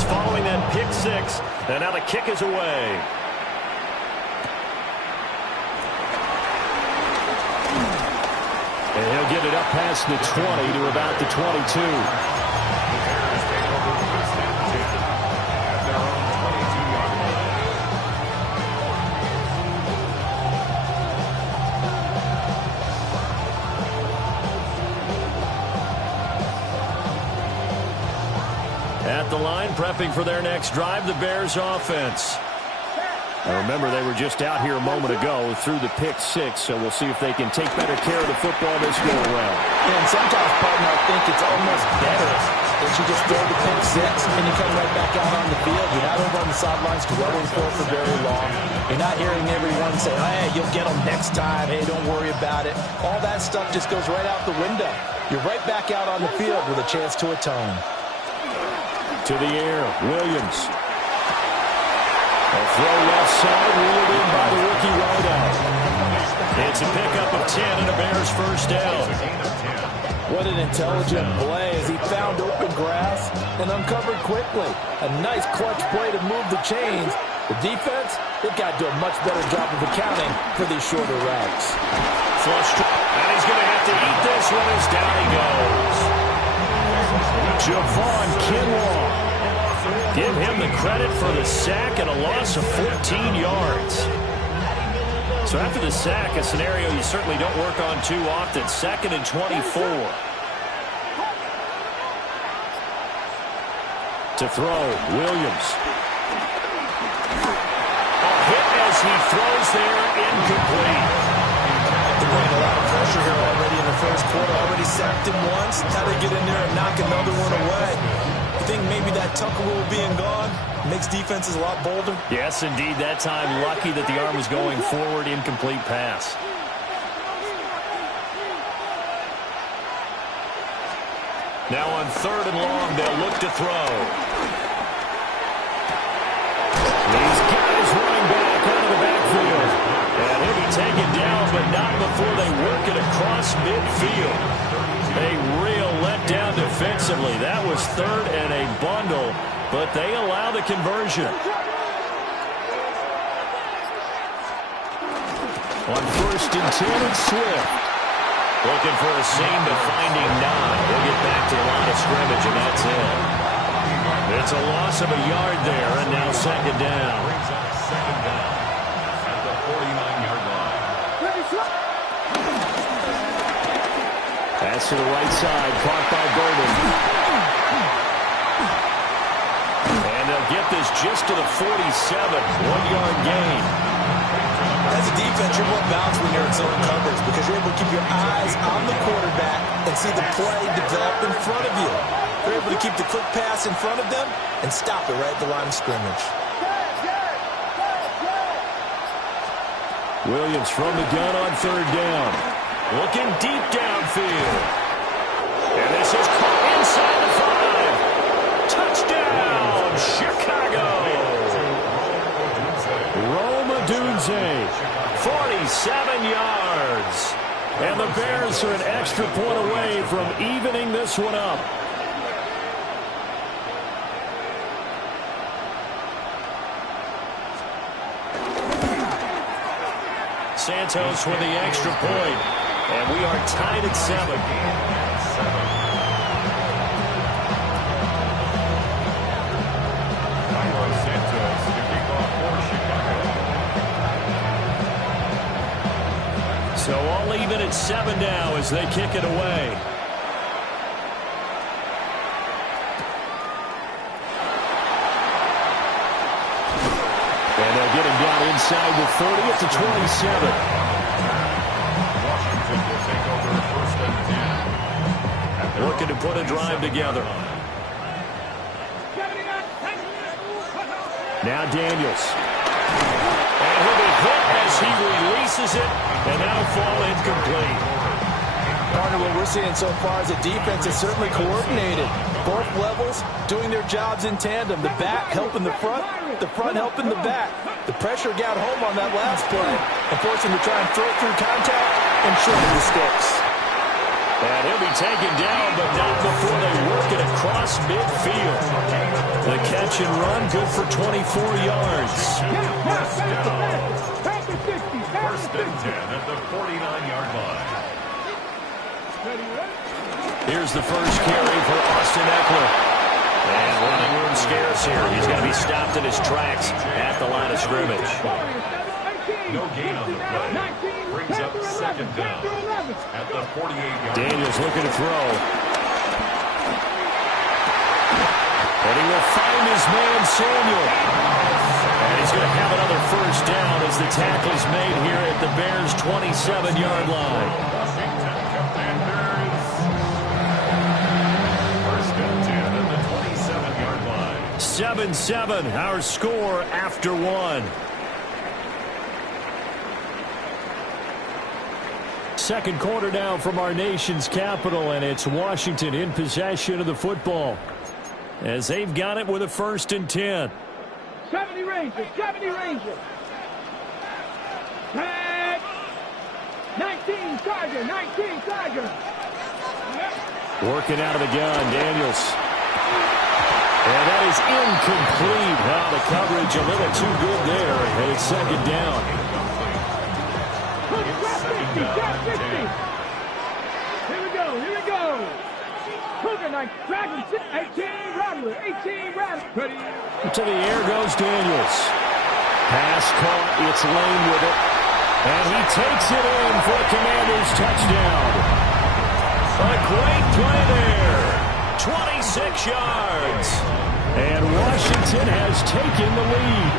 yards following that pick six. And now the kick is away. And he'll get it up past the 20 to about the 22. At the line, prepping for their next drive, the Bears offense. Now remember, they were just out here a moment ago through the pick six, so we'll see if they can take better care of the football this go around. And sometimes, partner, I think it's almost better that you just throw the pick six and you come right back out on the field. You're not over on the sidelines dwelling for very long. You're not hearing everyone say, hey, you'll get them next time. Hey, don't worry about it. All that stuff just goes right out the window. You're right back out on the field with a chance to atone. To the air, Williams. A throw left side, ruled in by the rookie wideout. It's a pickup of 10 and a Bears first down. What an intelligent play as he found open grass and uncovered quickly. A nice clutch play to move the chains. The defense, they've got to do a much better job of accounting for these shorter routes. Flush, and he's going to have to eat this one as down he goes. Javon Kinlaw. Give him the credit for the sack and a loss of 14 yards. So after the sack, a scenario you certainly don't work on too often. 2nd and 24. To throw, Williams. A hit as he throws there, incomplete. They're bringing a lot of pressure here already in the first quarter. Already sacked him once. Now they get in there and knock another one away. You think maybe that Tucker rule being gone makes defenses a lot bolder? Yes, indeed. That time, lucky that the arm was going forward. Incomplete pass. Now on 3rd and long, they'll look to throw. These guys running back out of the backfield. And he'll be taken down, but not before they work it across midfield. A real letdown defensively. That was 3rd and a bundle, but they allow the conversion. On 1st and 10, it's Swift. Looking for a seam to finding none. They'll get back to the line of scrimmage, and that's it. It's a loss of a yard there, and now 2nd down. Second down at the 49-yard line. Pass to the right side, caught by Bowman. And they'll get this just to the 47, 1-yard gain. As a defense, you're more balanced when you're in zone coverage because you're able to keep your eyes on the quarterback and see the play develop in front of you. You're able to keep the quick pass in front of them and stop it right at the line of scrimmage. Williams from the gun on 3rd down. Looking deep downfield. And this is caught inside the 5. Touchdown, Chicago. Rome Odunze, 47 yards. And the Bears are an extra point away from evening this one up. Santos with the extra point. And we are tied at 7. So all even at 7 now as they kick it away. And they'll get him down inside the 30 at the 27. Washington will take over 1st and 10. Looking to put a drive together. Now Daniels. And he'll be hit as he releases it, and that'll fall incomplete. Partner, what we're seeing so far is the defense is certainly coordinated. Both levels doing their jobs in tandem. The back helping the front helping the back. The pressure got home on that last play and forced him to try and throw through contact and shorten the sticks. And he'll be taken down, but not before they work it across midfield. The catch and run, good for 24 yards. First and 10 at the 49-yard line. Here's the first carry for Austin Eckler. And running room scarce here. He's going to be stopped in his tracks at the line of scrimmage. No gain on the play. Brings up second down at the 48-yard line. Daniels looking to throw. And he will find his man, Samuel. And he's going to have another first down as the tackle is made here at the Bears' 27-yard line. First and 10 at the 27-yard line. 7-7, our score after one. Second quarter now from our nation's capital, and it's Washington in possession of the football as they've got it with a 1st and 10. 70 Rangers, 70 Rangers. Tag. 19 Tiger, 19 Tiger. Working out of the gun, Daniels. And that is incomplete. The coverage a little too good there, and it's second down. Got 50. Here we go. Cougar Knight, Dragon 18 Rattler, 18 Rattler. Ready? To the air goes Daniels. Pass caught, it's Lane with it. And he takes it in for a Commanders touchdown. A great play there. 26 yards. And Washington has taken the lead.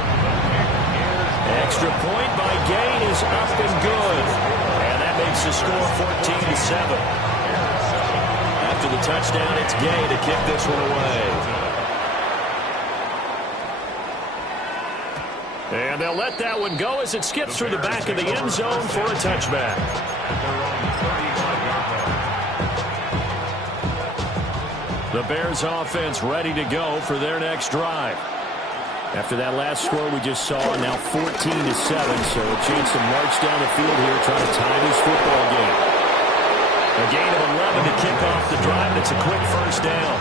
Extra point by Gain is up and good. And that makes the score 14-7. After the touchdown, it's Gay to kick this one away. And they'll let that one go as it skips through the back of the end zone for a touchback. The Bears offense ready to go for their next drive. After that last score we just saw, now 14-7, so a chance to march down the field here trying to tie this football game. A gain of 11 to kick off the drive. It's a quick first down.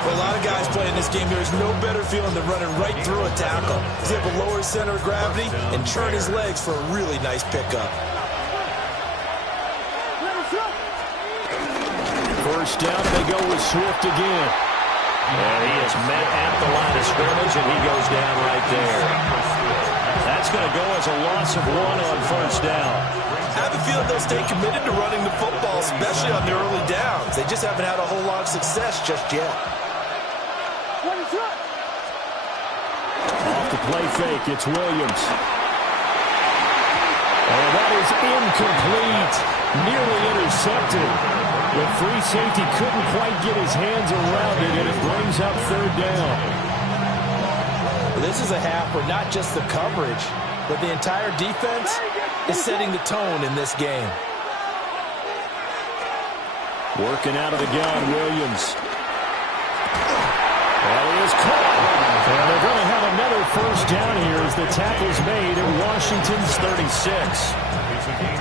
For a lot of guys playing this game, there's no better feeling than running right through a tackle. He's able to lower his center of gravity and turn his legs for a really nice pickup. First down, and they go with Swift again. And he is met at the line of scrimmage, and he goes down right there. That's going to go as a loss of 1 on first down. I have a feeling they'll stay committed to running the football, especially on the early downs. They just haven't had a whole lot of success just yet. Off the play fake, it's Williams. And that is incomplete. Nearly intercepted. The free safety couldn't quite get his hands around it, and it brings up third down. This is a half where not just the coverage, but the entire defense is setting the tone in this game. Working out of the gun, Williams. And he is caught. And they're going to have another first down here as the tackle's made at Washington's 36.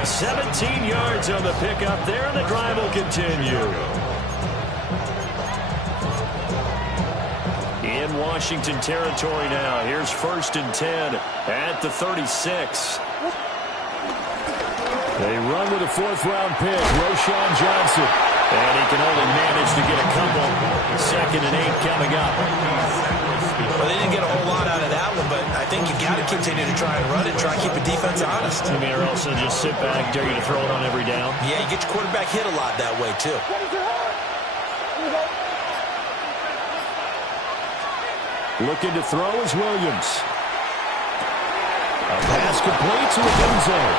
17 yards on the pickup there, and the drive will continue. In Washington territory now. Here's 1st and 10 at the 36. They run with a 4th-round pick, Roschon Johnson. And he can only manage to get a couple. 2nd and 8 coming up. Well, they didn't get a whole lot out of that one, but I think you got to continue to try and run it, try and keep the defense honest. You mean, or else they'll just sit back, dare you to throw it on every down? Yeah, you get your quarterback hit a lot that way, too. Looking to throw is Williams. A pass complete to the end zone.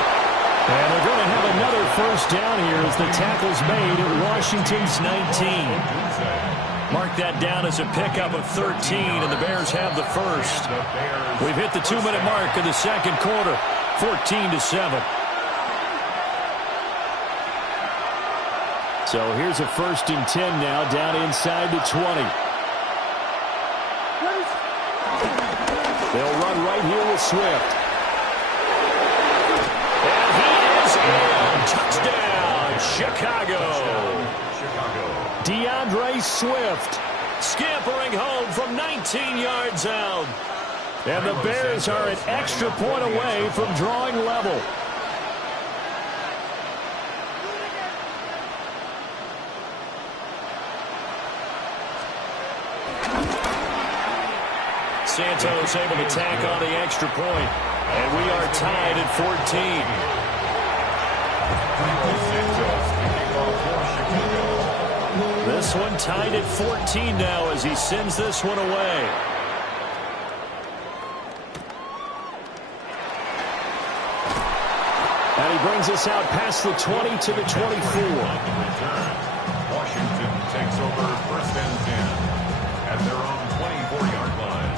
And they're going to have another first down here as the tackle's made at Washington's 19. Mark that down as a pickup of 13, and the Bears have the first. We've hit the 2-minute mark of the second quarter, 14-7. So here's a 1st and 10 now, down inside the 20. They'll run right here with Swift. And he is in. Touchdown, Chicago. Chicago. DeAndre Swift scampering home from 19 yards out. And the Bears are an extra point away from drawing level. Santos able to tack on the extra point. And we are tied at 14. This one tied at 14 now as he sends this one away. And he brings us out past the 20 to the 24. Washington takes over 1st and 10 at their own 24-yard line.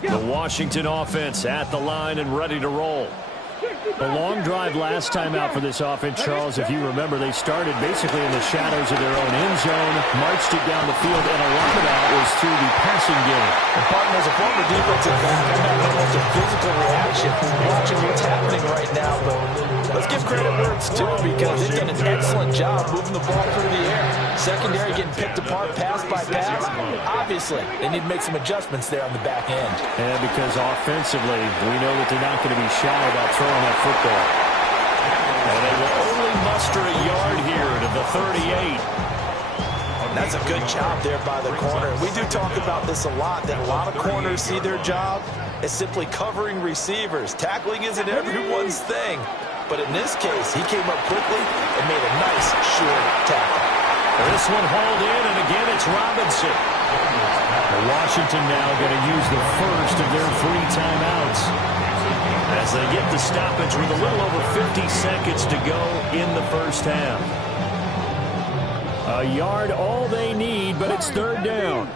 The Washington offense at the line and ready to roll. The long drive last time out for this offense, Charles, if you remember, they started basically in the shadows of their own end zone, marched it down the field, and a lot of that was through the passing game. And Barton, as a former defensive back, I'm having almost a physical reaction watching what's happening right now, though. Let's give credit where it's due because they've done an excellent job moving the ball through the air. Secondary getting picked apart pass by pass. Obviously, they need to make some adjustments there on the back end. And because offensively, we know that they're not going to be shy about throwing that football. And they will only muster a yard here to the 38. That's a good job there by the corner. We do talk about this a lot, that a lot of corners see their job as simply covering receivers. Tackling isn't everyone's thing. But in this case, he came up quickly and made a nice, short tackle. This one hauled in, and again it's Robinson. Washington now going to use the first of their 3 timeouts as they get the stoppage with a little over 50 seconds to go in the first half. A yard all they need, but it's 3rd down.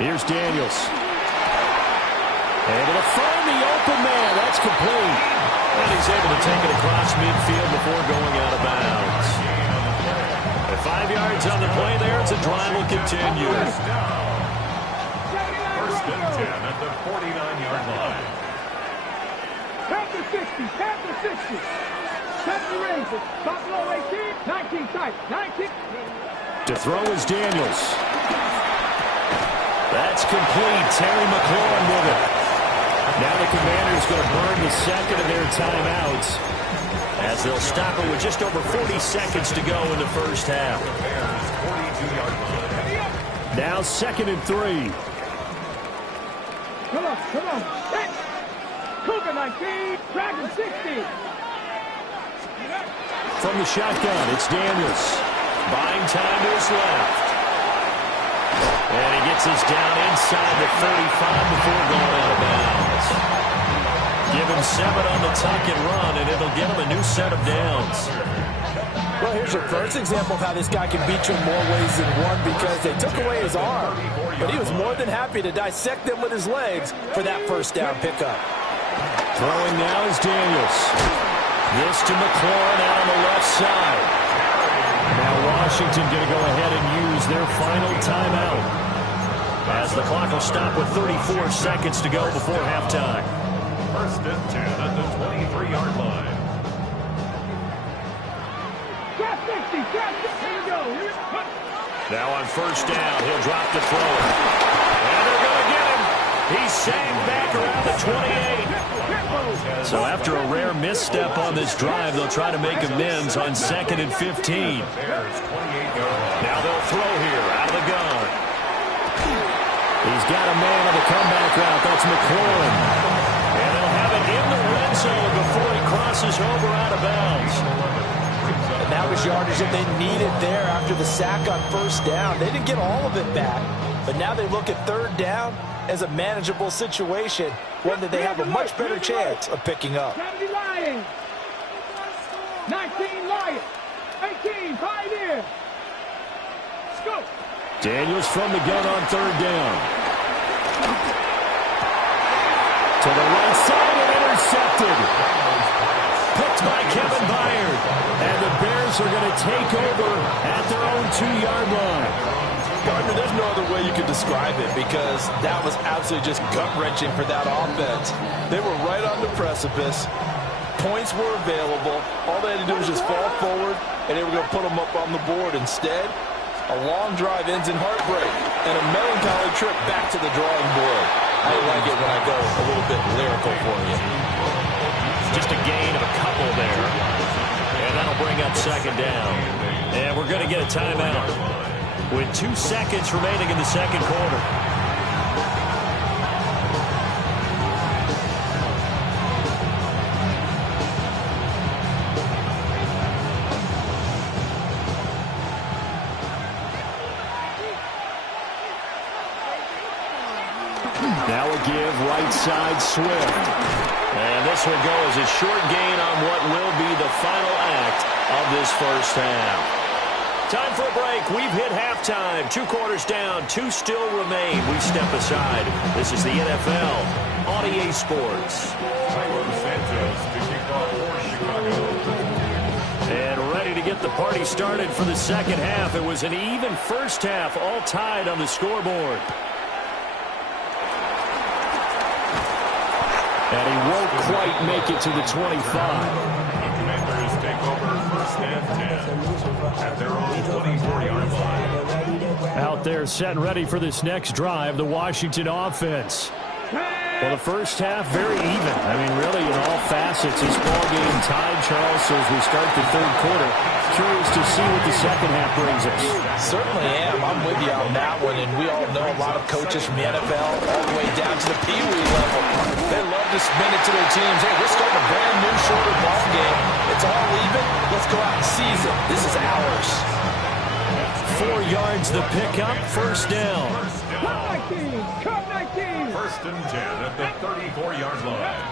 Here's Daniels. Able to find the open man. That's complete. And he's able to take it across midfield before going out of bounds. 5 yards on the play there. It's a drive will continue. 1st and 10 at the 49-yard line. Tap the 60. Tap the 60. Tap the Rangers. Top low 18. 19 tight. 19. To throw is Daniels. That's complete. Terry McLaurin with it. Now the Commanders going to burn the second of their timeouts as they'll stop it with just over 40 seconds to go in the first half. Now 2nd and 3. Come on. Hey. Cougar 19. Dragon 60. From the shotgun, it's Daniels. Buying time to his left. And he gets us down inside the 35 before going out of bounds. Give him 7 on the tuck and run, and it'll get him a new set of downs. Well, here's your first example of how this guy can beat you in more ways than one because they took away his arm. But he was more than happy to dissect them with his legs for that first down pickup. Throwing now is Daniels. This to McLaurin out on the left side. Now Washington going to go ahead and use their final timeout as the clock will stop with 34 seconds to go before halftime. 1st and 10 at the 23-yard line. Tap 60. Tap 60. Here we go. Now on 1st down, he'll drop the throw. And they're going to get him. He's sagged back around the 28. So after a rare misstep on this drive, they'll try to make amends on 2nd and 15. Now they'll throw here out of the gun. He's got a man on the comeback route. That's McLaurin. And they'll have it in the red zone before he crosses over out of bounds. And that was yardage that they needed there after the sack on 1st down. They didn't get all of it back, but now they look at 3rd down as a manageable situation, one that they have a much better chance of picking up. 70 Lions. 19 Lions. 18 Pioneers. Let's go. Daniels from the gun on 3rd down. To the right side and intercepted. Picked by Kevin Byard. And the Bears are going to take over at their own 2-yard line. Gardner, there's no other way you could describe it because that was absolutely just gut-wrenching for that offense. They were right on the precipice, points were available. All they had to do was just fall forward, and they were going to put them up on the board. Instead, a long drive ends in heartbreak and a melancholy trip back to the drawing board. I like it when I go a little bit lyrical for you. Just a gain of a couple there. And that'll bring up second down. And we're going to get a timeout with 2 seconds remaining in the second quarter. Now a give right side Swift. And this will go as a short gain on what will be the final act of this first half. Time for a break. We've hit halftime. 2 quarters down. 2 still remain. We step aside. This is the NFL on EA Sports. And ready to get the party started for the second half. It was an even first half, all tied on the scoreboard. And he won't quite make it to the 25. The Commanders take over first and 10 at their own 24-yard line. Out there set and ready for this next drive, the Washington offense. Well, the first half, very even. I mean, really, in all facets, this ball game tied, Charles, so as we start the third quarter, curious to see what the second half brings us. Certainly am. I'm with you on that one, and we all know a lot of coaches from the NFL all the way down to the Pee Wee level. They love to spin it to their teams. Hey, we're starting a brand new, shorter ball game. It's all even. Let's go out and seize it. This is ours. 4 yards the pickup, first down. Come 19. First and 10 at the 34-yard line.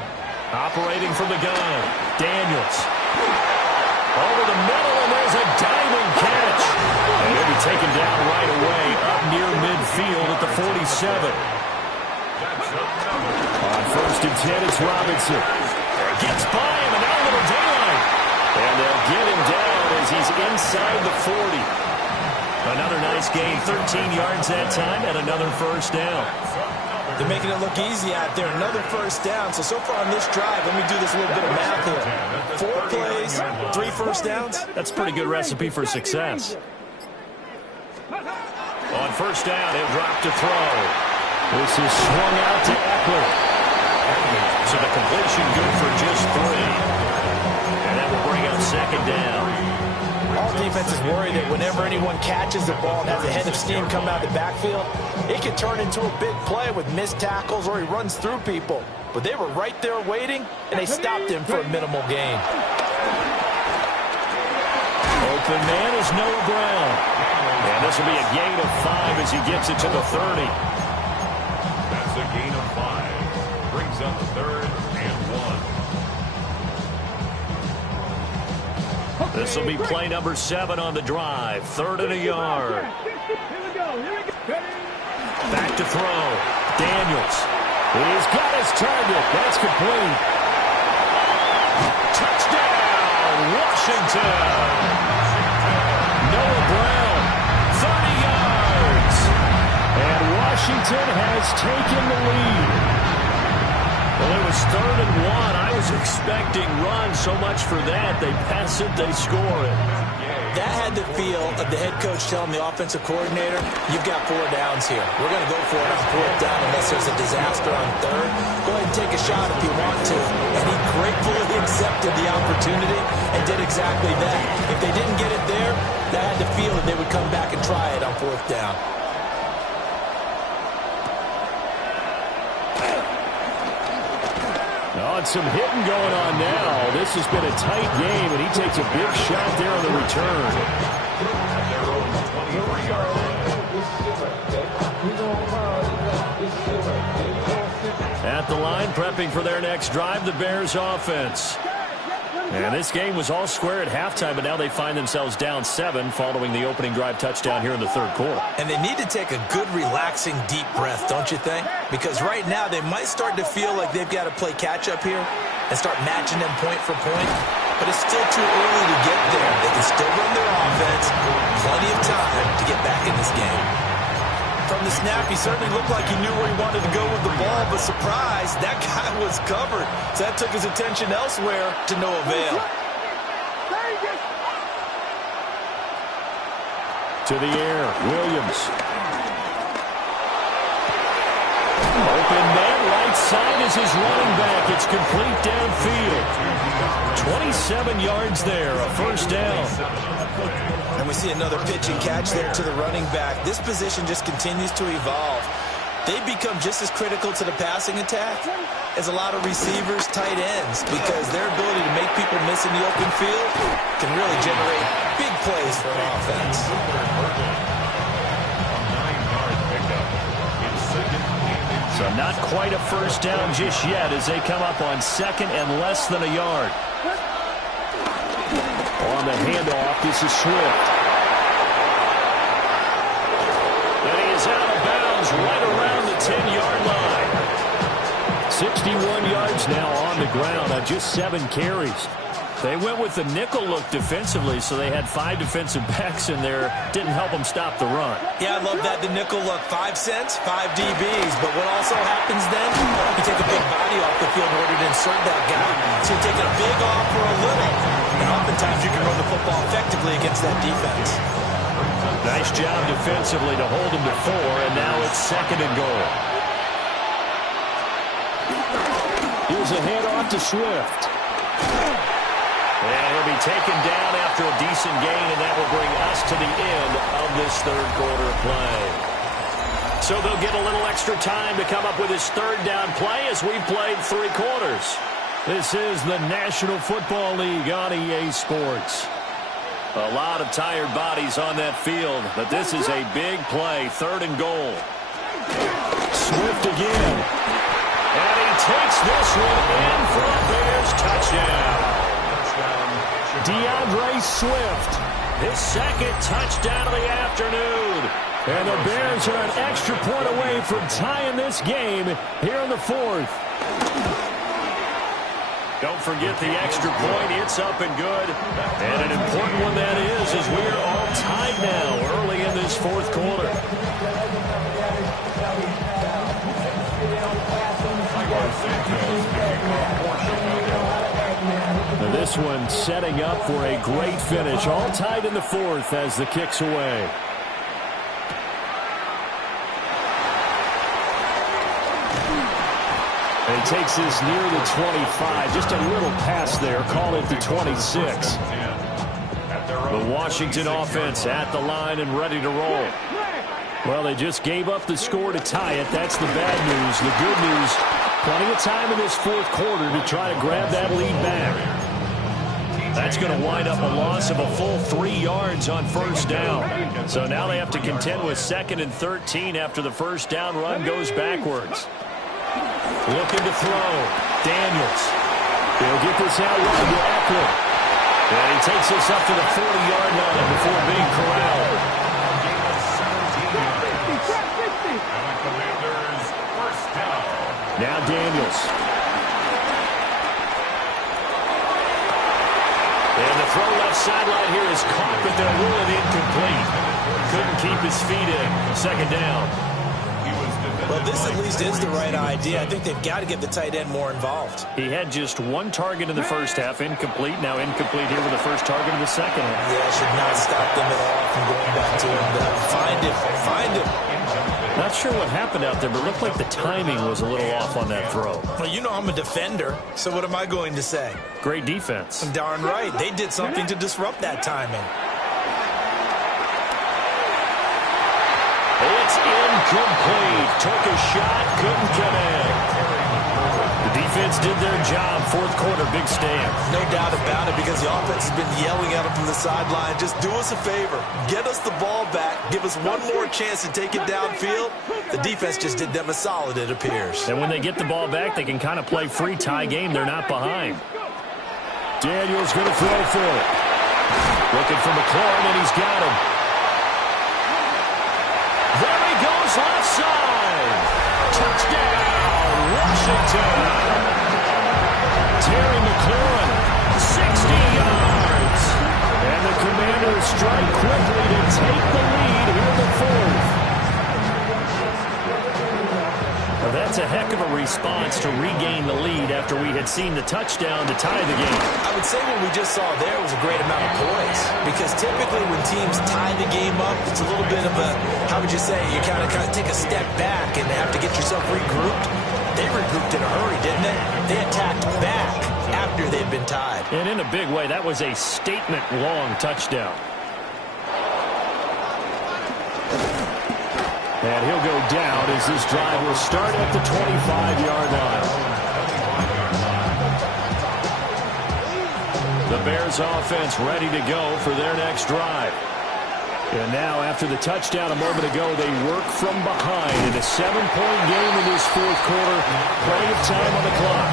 Operating from the gun, Daniels. Over the middle, and there's a diving catch. And he'll be taken down right away up near midfield at the 47. On first and 10, it's Robinson. Gets by him, and now a little daylight. And they'll get him down as he's inside the 40. Another nice gain, 13 yards that time, and another first down. They're making it look easy out there. Another first down. So far on this drive, let me do this little bit of math here. 4 plays, 3 first downs. That's a pretty good recipe for success. On first down, he'll drop to throw. This is swung out to Eckler. So the completion good for just 3. And that will bring up second down. All defenses worry that whenever anyone catches the ball and has a head of steam come out of the backfield, it can turn into a big play with missed tackles or he runs through people. But they were right there waiting, and they stopped him for a minimal gain. Open man is Noah Brown. And this will be a gain of 5 as he gets it to the 30. That's a gain of 5. Brings up the 3rd and 1. This will be play number 7 on the drive. 3rd and a yard. Back to throw. Daniels. He's got his target. That's complete. Touchdown, Washington. Noah Brown, 30 yards. And Washington has taken the lead. Well, it was 3rd and 1. I was expecting runs, so much for that. They pass it, they score it. That had the feel of the head coach telling the offensive coordinator, you've got 4 downs here. We're going to go for it on 4th down unless there's a disaster on 3rd. Go ahead and take a shot if you want to. And he gratefully accepted the opportunity and did exactly that. If they didn't get it there, that had the feel that they would come back and try it on 4th down. Oh, and some hitting going on now. This has been a tight game, and he takes a big shot there on the return. At the line, prepping for their next drive, the Bears offense. And this game was all square at halftime, but now they find themselves down 7 following the opening drive touchdown here in the 3rd quarter. And they need to take a good, relaxing, deep breath, don't you think? Because right now they might start to feel like they've got to play catch-up here and start matching them point for point. But it's still too early to get there. They can still run their offense. Plenty of time to get back in this game. from the snap, he certainly looked like he knew where he wanted to go with the ball, but surprise, that guy was covered. So that took his attention elsewhere to no avail. To the air, Williams. Open man, right side is his running back. It's complete downfield. 27 yards there, a first down. And we see another pitch and catch there to the running back. This position just continues to evolve. They become just as critical to the passing attack as a lot of receivers, tight ends, because their ability to make people miss in the open field can really generate big plays for an offense. So not quite a first down just yet as they come up on second and less than a yard. On the handoff, this is Swift. And he is out of bounds right around the 10-yard line. 61 yards now on the ground on just 7 carries. They went with the nickel look defensively, so they had 5 defensive backs in there. Didn't help them stop the run. Yeah, I love that, the nickel look. 5 cents, 5 DBs. But what also happens then, you take a big body off the field in order to insert that guy. So you're taking a big off for a little. And oftentimes you can run the football effectively against that defense. Nice job defensively to hold him to 4, and now it's second and goal. Here's a handoff to Swift. And he'll be taken down after a decent gain, and that will bring us to the end of this third quarter of play. So they'll get a little extra time to come up with his third down play as we've played 3 quarters. This is the National Football League on EA Sports. A lot of tired bodies on that field, but this is a big play, third and goal. Swift again. And he takes this one in for a Bears touchdown. DeAndre Swift, his second touchdown of the afternoon. And the Bears are an extra point away from tying this game here in the 4th. Don't forget the extra point. It's up and good. And an important one that is, as we are all tied now early in this 4th quarter. This one setting up for a great finish. All tied in the 4th as the kick's away. And he takes this near the 25. Just a little pass there. Call it the 26. The Washington offense at the line and ready to roll. Well, they just gave up the score to tie it. That's the bad news. The good news, plenty of time in this 4th quarter to try to grab that lead back. That's going to wind up a loss of a full 3 yards on first down. So now they have to contend with 2nd and 13 after the first down run goes backwards. Looking to throw. Daniels. He'll get this out wide to Eckler. And he takes this up to the 40-yard line before being corralled. Now Daniels. And the throw left sideline here is caught, but they'll rule it incomplete. Couldn't keep his feet in. Second down. Well, this at least is the right idea. I think they've got to get the tight end more involved. He had just 1 target in the first half, incomplete. Now incomplete here with the first target in the second half. Yeah, should not stop them at all from going back to him. Find him. Find him. Not sure what happened out there, but it looked like the timing was a little off on that throw. Well, you know I'm a defender, so what am I going to say? Great defense. Darn right. They did something to disrupt that timing. It's incomplete. Took a shot, couldn't connect. The defense did their job. 4th quarter, big stand. No doubt about it, because the offense has been yelling at them from the sideline. Just do us a favor. Get us the ball back. Give us one more chance to take it downfield. The defense just did them a solid, it appears. And when they get the ball back, they can kind of play free tie game. They're not behind. Daniels going to throw for it. Looking for McLaurin, and he's got him. There he goes, left side. Touchdown, Washington. Terry McLaurin, 60 yards. And the Commanders strike quickly to take the lead here in the 4th. heck of a response to regain the lead after we had seen the touchdown to tie the game. I would say what we just saw there was a great amount of poise, because typically when teams tie the game up, it's a little bit of a, how would you say, you kind of take a step back and have to get yourself regrouped. They regrouped in a hurry, didn't they? They attacked back after they'd been tied. And in a big way, that was a statement-long touchdown. And he'll go down as this drive will start at the 25-yard line. The Bears offense ready to go for their next drive. And now, after the touchdown a moment ago, they work from behind in a 7-point game in this fourth quarter. Plenty of time on the clock.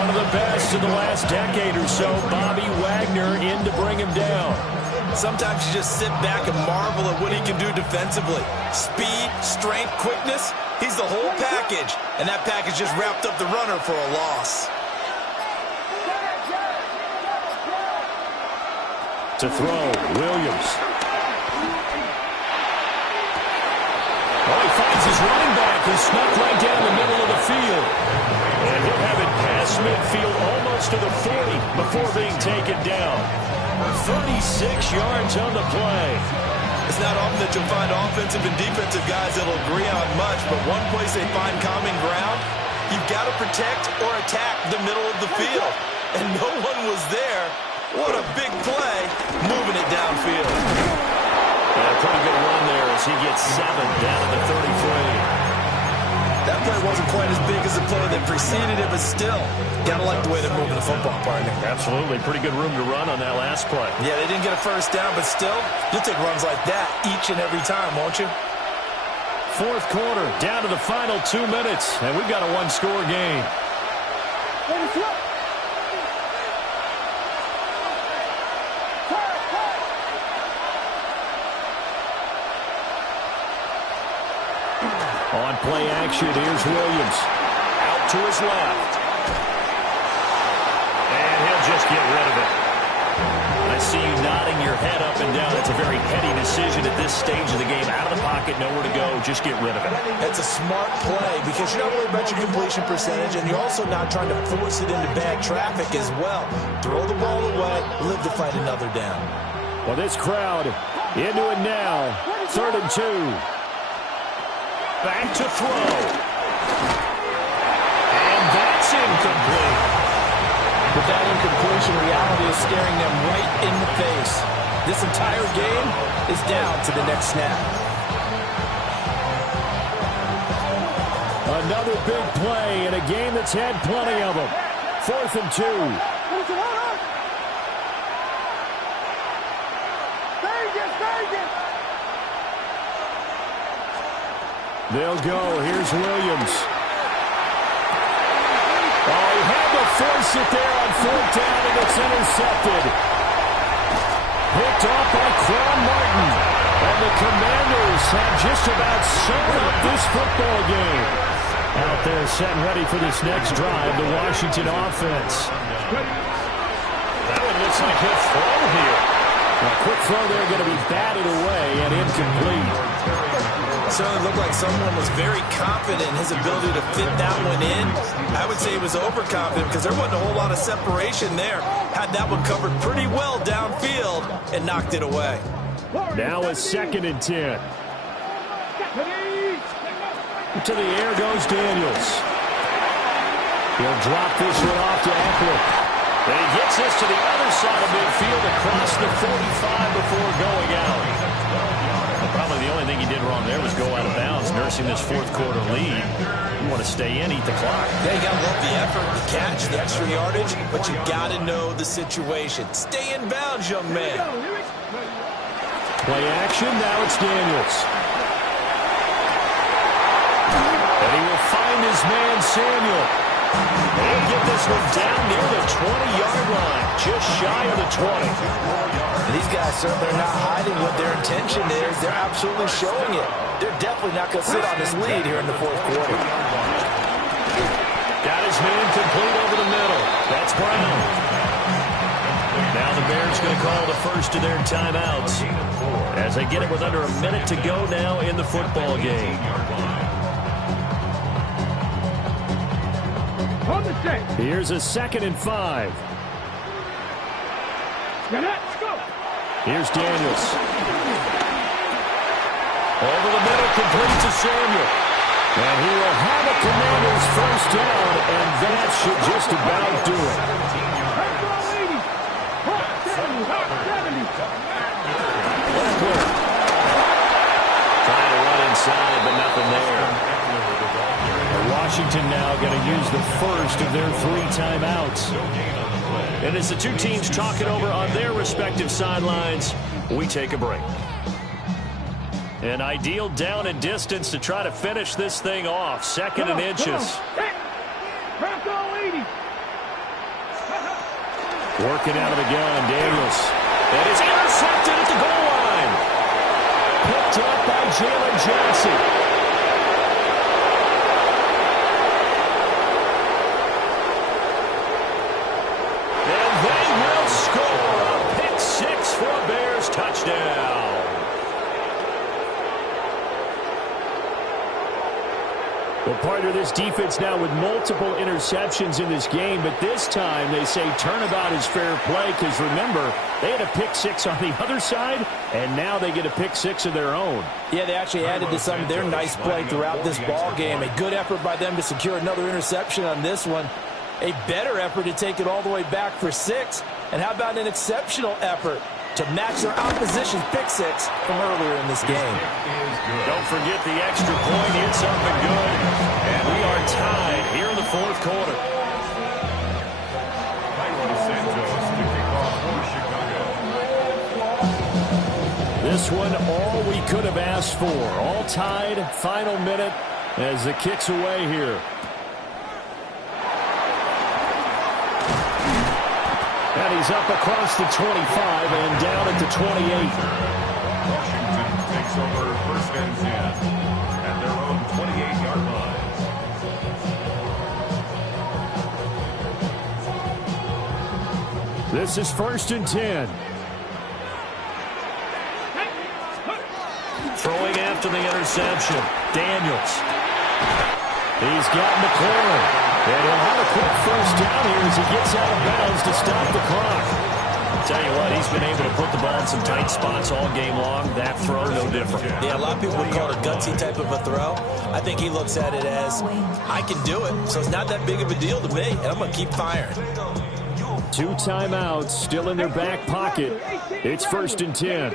One of the best in the last decade or so, Bobby Wagner in to bring him down. Sometimes you just sit back and marvel at what he can do defensively. Speed, strength, quickness, he's the whole package. And that package just wrapped up the runner for a loss. To throw, Williams. Oh, he finds his running back, who snuck right down the middle of the field. And he'll have it past midfield almost to the 40 before being taken down. 36 yards on the play. It's not often that you'll find offensive and defensive guys that'll agree on much, but one place they find common ground, you've got to protect or attack the middle of the field. And no one was there. What a big play, moving it downfield. And a pretty good run there as he gets 7 down to the 33. That play wasn't quite as big as the play that preceded it, but still, gotta like the way they're moving the football, partner. Absolutely. Pretty good room to run on that last play. Yeah, they didn't get a first down, but still, you'll take runs like that each and every time, won't you? Fourth quarter, down to the final 2 minutes, and we've got a one-score game. On play action, here's Williams. Out to his left. And he'll just get rid of it. I see you nodding your head up and down. It's a very heady decision at this stage of the game. Out of the pocket, nowhere to go. Just get rid of it. That's a smart play because you're not worried about your completion percentage, and you're also not trying to force it into bad traffic as well. Throw the ball away, live to fight another down. Well, this crowd into it now. 3rd and 2. Back to throw. And that's incomplete. But that incompletion reality is staring them right in the face. This entire game is down to the next snap. Another big play in a game that's had plenty of them. 4th and 2. They'll go. Here's Williams. Oh, he had to force it there on 4th down, and it's intercepted. Picked off by Quan Martin. And the Commanders have just about sewn up this football game. Out there set and ready for this next drive, the Washington offense. That one looks like he'll throw here. A quick throw there going to be batted away and incomplete. It certainly looked like someone was very confident in his ability to fit that one in. I would say he was overconfident because there wasn't a whole lot of separation there. Had that one covered pretty well downfield and knocked it away. Now a 2nd and 10. To the air goes Daniels. He'll drop this one off to Eckler. And he gets this to the other side of midfield across the 45 before going out. Probably the only thing he did wrong there was go out of bounds, nursing this 4th quarter lead. You want to stay in, eat the clock. Yeah, you got to love the effort, the catch, the extra yardage, but you got to know the situation. Stay in bounds, young man. Play action, now it's Daniels. And he will find his man, Samuel. He'll get this one down near the 20-yard line, just shy of the 20. These guys certainly are not hiding what their intention is. They're absolutely showing it. They're definitely not going to sit on this lead here in the 4th quarter. Got his man complete over the middle. That's Brown. Now the Bears going to call the first of their timeouts as they get it with under a minute to go now in the football game. Set. Here's a 2nd and 5. Get it. Go. Here's Daniels. Over the middle, complete to Samuel. And he will have a Commanders first down, and that should just about do it. Trying to run inside, but nothing there. Washington now going to use the first of their 3 timeouts. And as the two teams talk it over on their respective sidelines, we take a break. An ideal down and distance to try to finish this thing off. 2nd and inches. Working out of the gun, Daniels. And is intercepted at the goal line. Picked up by Jalen Johnson. And they will score a pick 6 for a Bears touchdown. Well, partner, this defense now with multiple interceptions in this game, but this time they say turnabout is fair play because, remember, they had a pick 6 on the other side, and now they get a pick 6 of their own. Yeah, they actually added to some of their nice play throughout this ball game. A good effort by them to secure another interception on this one. A better effort to take it all the way back for 6. And how about an exceptional effort to match their opposition's pick 6 from earlier in this game. Don't forget the extra point. It's up and good. And we are tied here in the 4th quarter. This one, all we could have asked for. All tied, final minute as the kick's away here. And he's up across the 25 and down at the 28. Washington takes over 1st and 10 at their own 28-yard line. This is 1st and 10. Throwing after the interception. Daniels. He's got McLaurin. And he'll have a quick first down here as he gets out of bounds to stop the clock. Tell you what, he's been able to put the ball in some tight spots all game long. That throw, no different. Yeah, a lot of people would call it a gutsy type of a throw. I think he looks at it as, I can do it, so it's not that big of a deal to me, and I'm going to keep firing. 2 timeouts still in their back pocket. It's 1st and 10.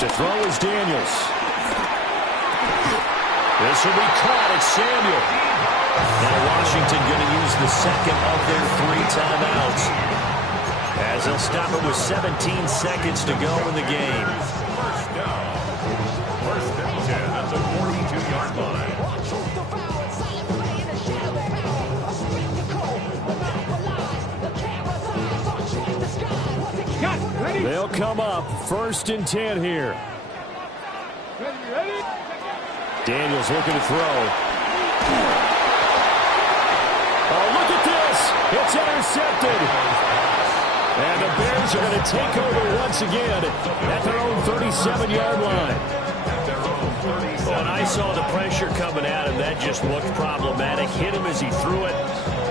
To throw is Daniels. This will be caught at Samuel. Now Washington going to use the 2nd of their 3 timeouts, as they'll stop it with 17 seconds to go in the game. First down. 1st and 10 at the 42-yard line. They'll come up 1st and 10 here. Daniels looking to throw. Oh, look at this. It's intercepted. And the Bears are going to take over once again at their own 37-yard line. Well, and I saw the pressure coming at him. That just looked problematic. Hit him as he threw it,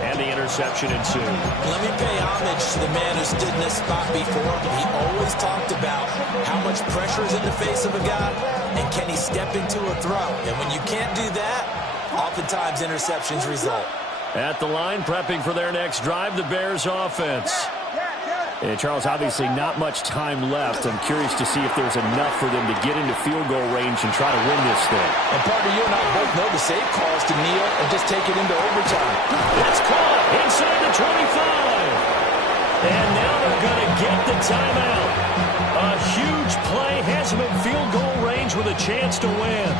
and the interception ensued. Let me pay homage to the man who stood in this spot before. He always talked about how much pressure is in the face of a guy, and can he step into a throw. And when you can't do that, oftentimes interceptions result. At the line, prepping for their next drive, the Bears offense. And Charles, obviously not much time left. I'm curious to see if there's enough for them to get into field goal range and try to win this thing. And partner, you and I both know the save calls to kneel and just take it into overtime. It's caught inside the 25. And now they're going to get the timeout. A huge play has them in field goal range with a chance to win.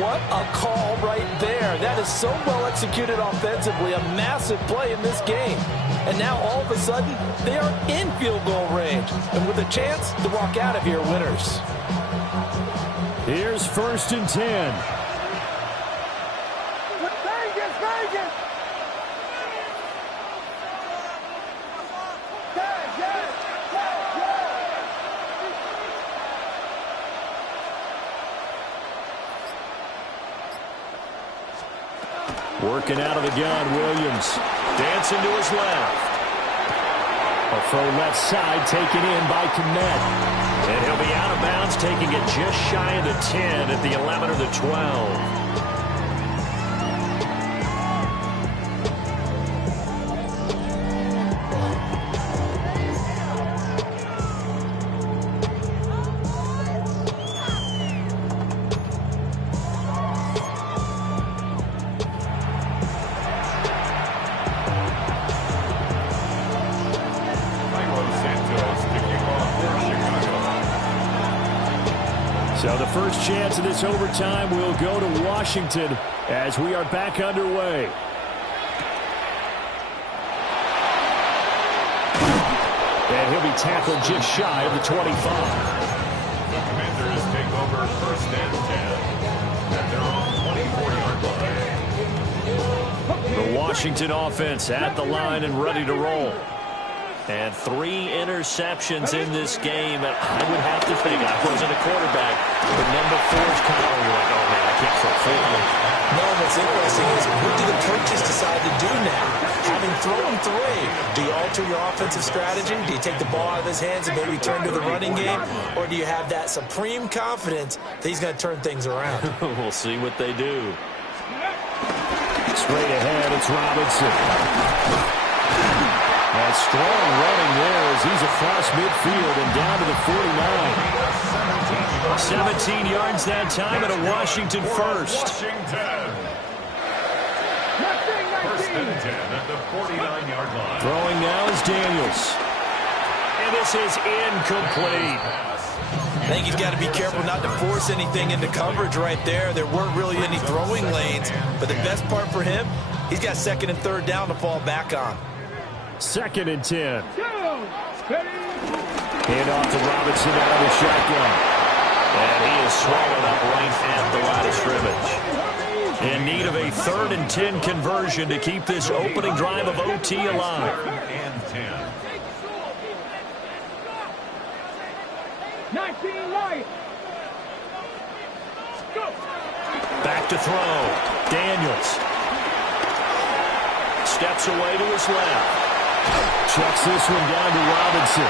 What a call right there. That is so well executed offensively. A massive play in this game. And now all of a sudden, they are in field goal range. And with a chance to walk out of here winners. Here's 1st and 10. Vegas! Working out of the gun, Williams. Dancing to his left. A throw left side taken in by Kmet. And he'll be out of bounds, taking it just shy of the 10 at the 11 or the 12. So the first chance of this overtime will go to Washington as we are back underway. And he'll be tackled just shy of the 25. The Commanders take over first and 10 at their own 24-yard line. The Washington offense at the line and ready to roll. And 3 interceptions in this game. And I would have to think, I wasn't a quarterback, but number 4 is kind of like, oh man, I can't throw 4. No, what's interesting is what do the coaches decide to do now? Having thrown 3, do you alter your offensive strategy? Do you take the ball out of his hands and maybe turn to the running game? Or do you have that supreme confidence that he's going to turn things around? We'll see what they do. Straight ahead, it's Robinson. And strong running there as he's across midfield and down to the 49. 17 yards that time and a Washington first. Washington. First and 10 at the 49-yard line. Throwing now is Daniels. And this is incomplete. I think he's got to be careful not to force anything into coverage right there. There weren't really any throwing lanes. But the best part for him, he's got 2nd and 3rd down to fall back on. 2nd and 10. Hand off to Robinson out of the shotgun. And he is swallowed up right at the line of scrimmage. In need of a 3rd and 10 conversion to keep this opening drive of OT alive. And 10. 19 light. Go. Back to throw. Daniels. Steps away to his left. Checks this one down to Robinson.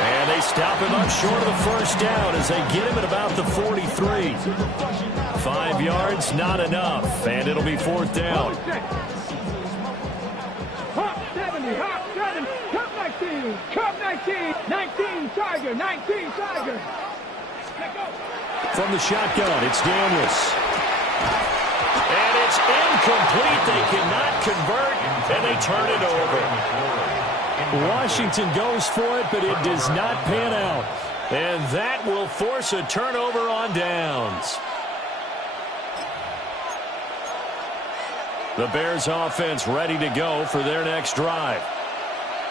And they stop him up short of the first down as they get him at about the 43. 5 yards, not enough. And it'll be 4th down. Hop 70, hop 70, Cup 19, 19 Tiger, 19 Tiger. From the shotgun, it's Daniels. And it's incomplete. They cannot convert, and they turn it over. Washington goes for it, but it does not pan out. And that will force a turnover on downs. The Bears offense ready to go for their next drive.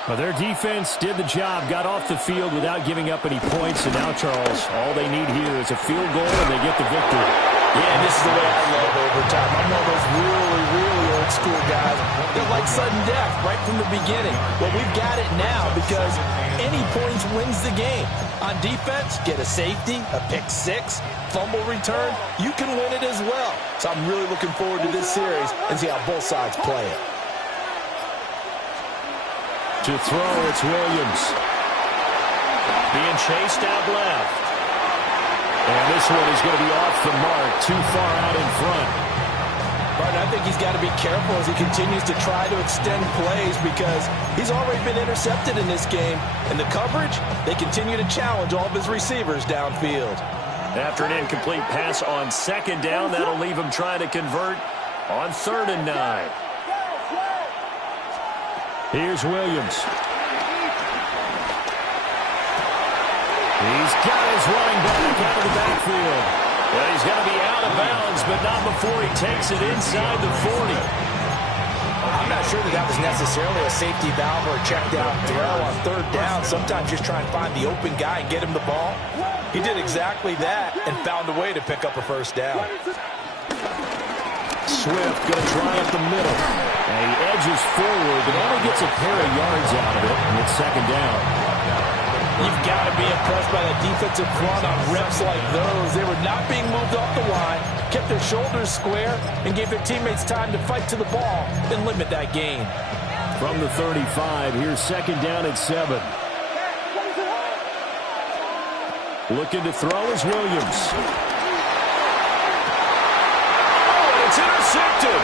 Well, their defense did the job, got off the field without giving up any points. And now, Charles, all they need here is a field goal, and they get the victory. Yeah, and this is the way I love overtime. I'm one of those really old school guys that like sudden death right from the beginning. Well, we've got it now because any points wins the game. On defense, get a safety, a pick 6, fumble return. You can win it as well. So I'm really looking forward to this series and see how both sides play it. To throw, it's Williams. Being chased out left. And this one is going to be off the mark, too far out in front. But I think he's got to be careful as he continues to try to extend plays because he's already been intercepted in this game. And the coverage, they continue to challenge all of his receivers downfield. After an incomplete pass on 2nd down, that'll leave him trying to convert on 3rd and 9. Here's Williams. He's got his running back out of the backfield. Well, he's going to be out of bounds, but not before he takes it inside the 40. I'm not sure that was necessarily a safety valve or a check down throw on 3rd down. Sometimes just try and find the open guy and get him the ball. He did exactly that and found a way to pick up a 1st down. Swift going to try up the middle. And he edges forward, but only gets a pair of yards out of it, and it's 2nd down. You've got to be impressed by that defensive front on reps like those. They were not being moved off the line, kept their shoulders square, and gave their teammates time to fight to the ball and limit that gain. From the 35, here's second down at 7. Looking to throw is Williams. Oh, and it's intercepted.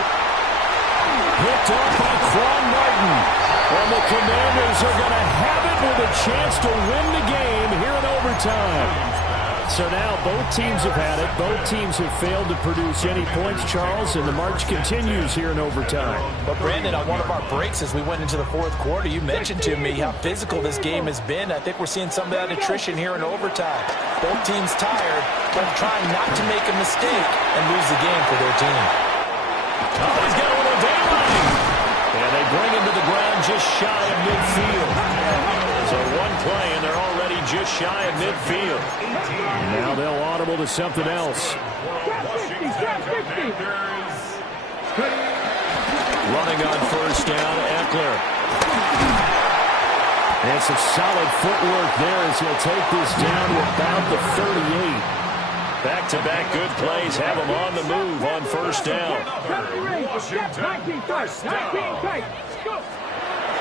Picked up by Quan Martin. And the Commanders are going to have it with a chance to win the game here in overtime. So now both teams have had it. Both teams have failed to produce any points, Charles, and the march continues here in overtime. But, Brandon, on one of our breaks as we went into the fourth quarter, you mentioned to me how physical this game has been. I think we're seeing some of that attrition here in overtime. Both teams tired, but trying not to make a mistake and lose the game for their team. Oh, he's got a little daylight. And they bring him to the ground just shy of midfield. So one play, and they're already just shy of midfield. Now they'll audible to something else. Running on first down, Eckler. And some solid footwork there as he'll take this down to about the 38. Back-to-back good plays have him on the move on first down.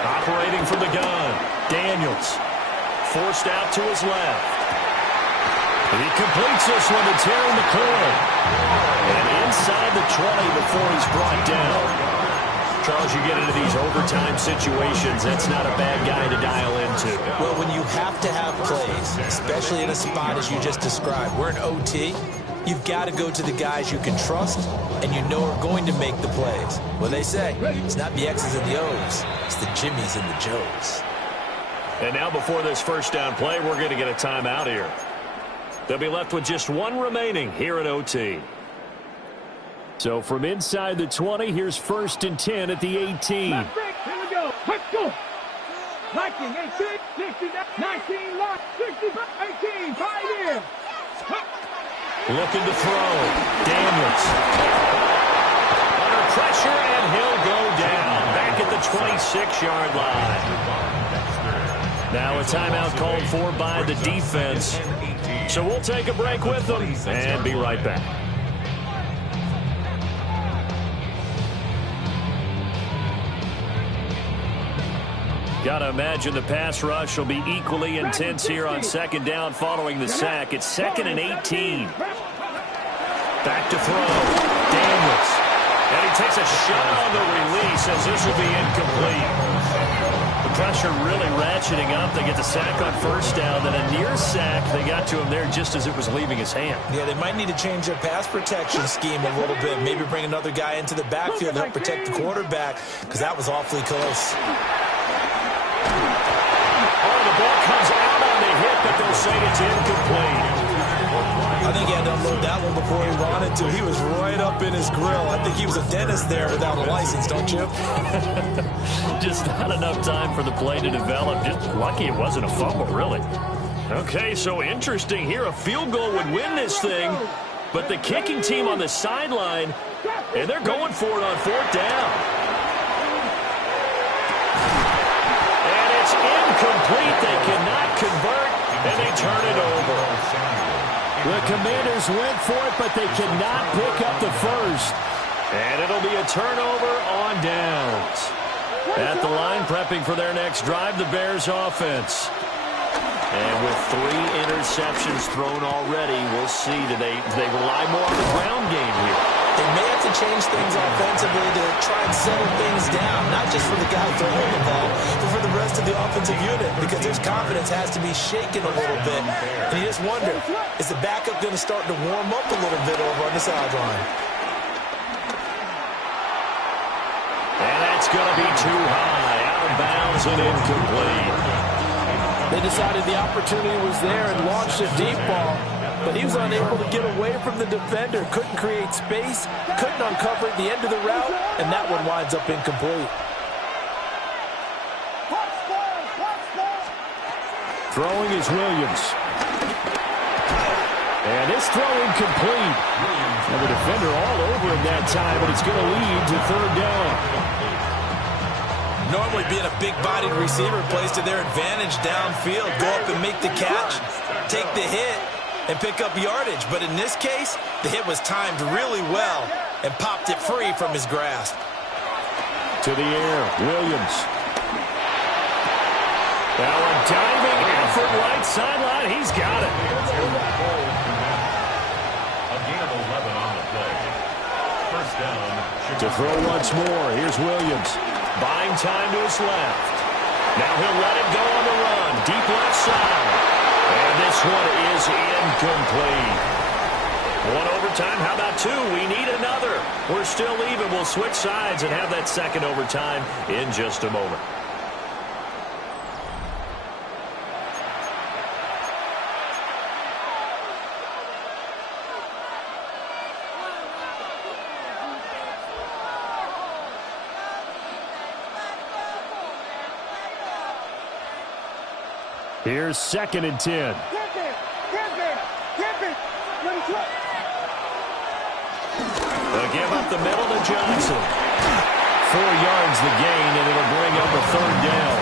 Operating from the gun, Daniels. Forced out to his left. And he completes this one to Terry McLaurin. And inside the 20 before he's brought down. Charles, you get into these overtime situations, that's not a bad guy to dial into. Well, when you have to have plays, especially in a spot as you just described, we're in OT, you've got to go to the guys you can trust and you know are going to make the plays. Well, they say, it's not the X's and the O's, it's the Jimmies and the Joes. And now before this first down play, we're going to get a timeout here. They'll be left with just one remaining here at OT. So from inside the 20, here's first and 10 at the 18. Here we go. Let's go. 19, 18, 16, 19, 65, 18, 5 in. Looking to throw. Daniels. Under pressure, and he'll go down. Back at the 26-yard line. Now a timeout called for by the defense. So we'll take a break with them and be right back. Got to imagine the pass rush will be equally intense here on second down following the sack. It's second and 18. Back to throw. Daniels. And he takes a shot on the release as this will be incomplete. The pressure really ratcheting up. They get the sack on first down. Then a near sack. They got to him there just as it was leaving his hand. Yeah, they might need to change their pass protection scheme a little bit. Maybe bring another guy into the backfield to help protect the quarterback because that was awfully close. Oh, the ball comes out on the hit, but they'll say it's incomplete. I think he had to unload that one before he wanted to. He was right up in his grill. I think he was a dentist there without a license, don't you? Just not enough time for the play to develop. Just lucky it wasn't a fumble, really. Okay, so interesting here. A field goal would win this thing, but the kicking team on the sideline, and they're going for it on fourth down. Incomplete. They cannot convert, and they turn it over. The Commanders went for it, but they cannot pick up the first. And it'll be a turnover on downs. At the line, prepping for their next drive, the Bears offense. And with 3 interceptions thrown already, we'll see. Do they rely more on the ground game here? They may have to change things offensively to try and settle things down, not just for the guy throwing the ball, but for the rest of the offensive unit, because his confidence has to be shaken a little bit. And you just wonder, is the backup going to start to warm up a little bit over on the sideline? And that's going to be too high, out of bounds and incomplete. They decided the opportunity was there and launched a deep ball. But he was unable to get away from the defender. Couldn't create space. Couldn't uncover at the end of the route. And that one winds up incomplete. Throwing is Williams. And this throw incomplete. And the defender all over him that time. But it's going to lead to third down. Normally being a big-bodied receiver plays to their advantage downfield. Go up and make the catch, take the hit, and pick up yardage. But in this case, the hit was timed really well and popped it free from his grasp. To the air, Williams. Now a diving effort right sideline. He's got it. A gain of 11 on the play. First down. To throw once more, here's Williams. Buying time to his left. Now he'll let it go on the run. Deep left side. And this one is incomplete. One overtime. How about two? We need another. We're still even. We'll switch sides and have that second overtime in just a moment. Here's 2nd and 10. They'll give up the middle to Johnson. 4 yards the gain, and it'll bring up a 3rd down.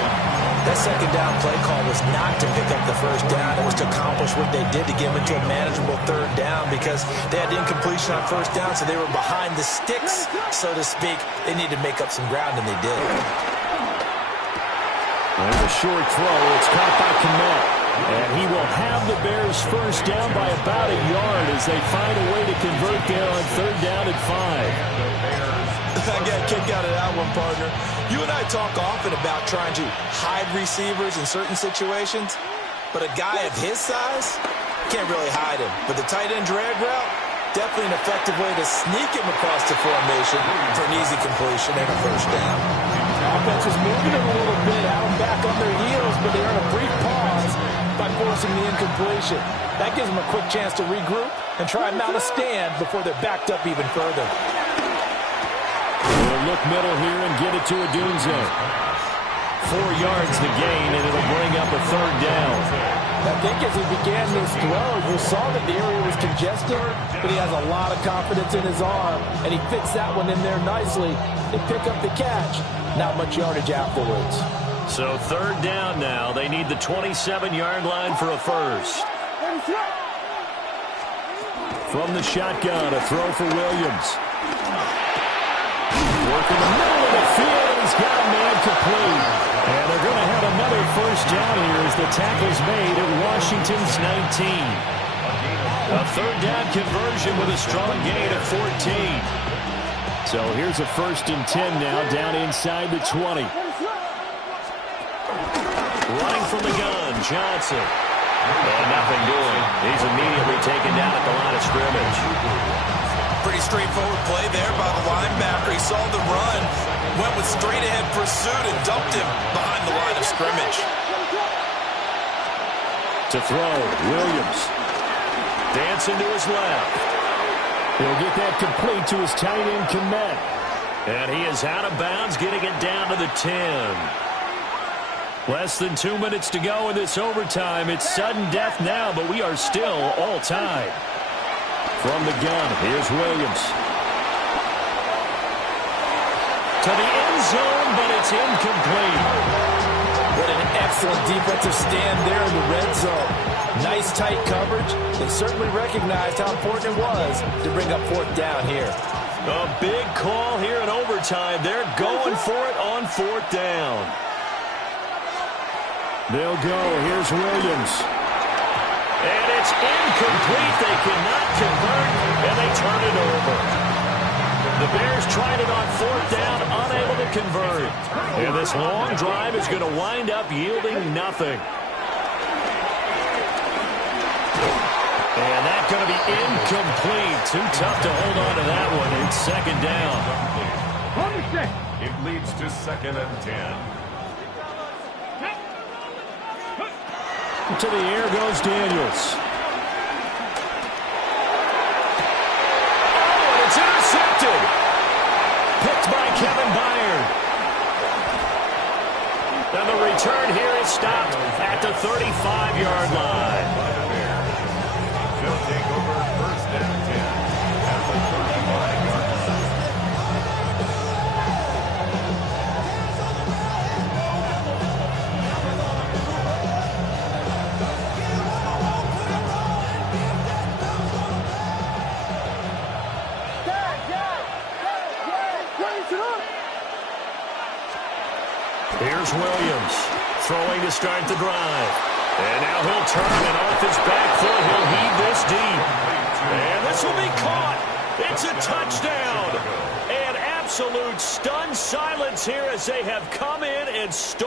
That second down play call was not to pick up the first down. It was to accomplish what they did to get them into a manageable 3rd down because they had incompletion on first down, so they were behind the sticks, so to speak. They needed to make up some ground, and they did. There's a short throw. It's caught by Kmet. And he will have the Bears first down by about a yard as they find a way to convert there on 3rd down and 5. I got a kick out of that one, partner. You and I talk often about trying to hide receivers in certain situations, but a guy of his size can't really hide him. But the tight end drag route, definitely an effective way to sneak him across the formation for an easy completion and a first down. Offense is moving it a little bit out back on their heels, but they're in a brief pause by forcing the incompletion. That gives them a quick chance to regroup and try and mount a stand before they're backed up even further. They'll look middle here and get it to Odunze. 4 yards the gain, and it'll bring up a 3rd down. I think as he began this throw, you saw that the area was congested, but he has a lot of confidence in his arm, and he fits that one in there nicely. They pick up the catch. Not much yardage afterwards. So 3rd down now. They need the 27-yard line for a first. From the shotgun, a throw for Williams. Working the middle of the field, and he's got a man complete. And they're going to have another first down here as the tackle's made at Washington's 19. A 3rd down conversion with a strong gain of 14. So here's a 1st and 10 now, down inside the 20. Running from the gun, Johnson. And nothing doing. He's immediately taken down at the line of scrimmage. Pretty straightforward play there by the linebacker. He saw the run, went with straight-ahead pursuit, and dumped him behind the line of scrimmage. To throw, Williams. Dancing to his left. He'll get that complete to his tight end, Kmet. And he is out of bounds, getting it down to the 10. Less than 2 minutes to go in this overtime. It's sudden death now, but we are still all tied. From the gun, here's Williams. To the end zone, but it's incomplete. What an excellent defensive stand there in the red zone. Nice tight coverage. They certainly recognized how important it was to bring up 4th down here. A big call here in overtime. They're going for it on 4th down. They'll go. Here's Williams. And it's incomplete. They cannot convert, and they turn it over. The Bears tried it on 4th down, unable to convert. And this long drive is going to wind up yielding nothing. And that's going to be incomplete. Too tough to hold on to that one. It's 2nd down. It leads to 2nd and 10. To the air goes Daniels. Oh, and it's intercepted. Picked by Kevin Byard. And the return here is stopped at the 35-yard line. They'll take over 1st and 10 at the 35-yard line. Here's Williams throwing to start the drive. And now he'll turn, and off his back foot, he'll heave this deep. And this will be caught. It's a touchdown. And absolute stunned silence here as they have come in and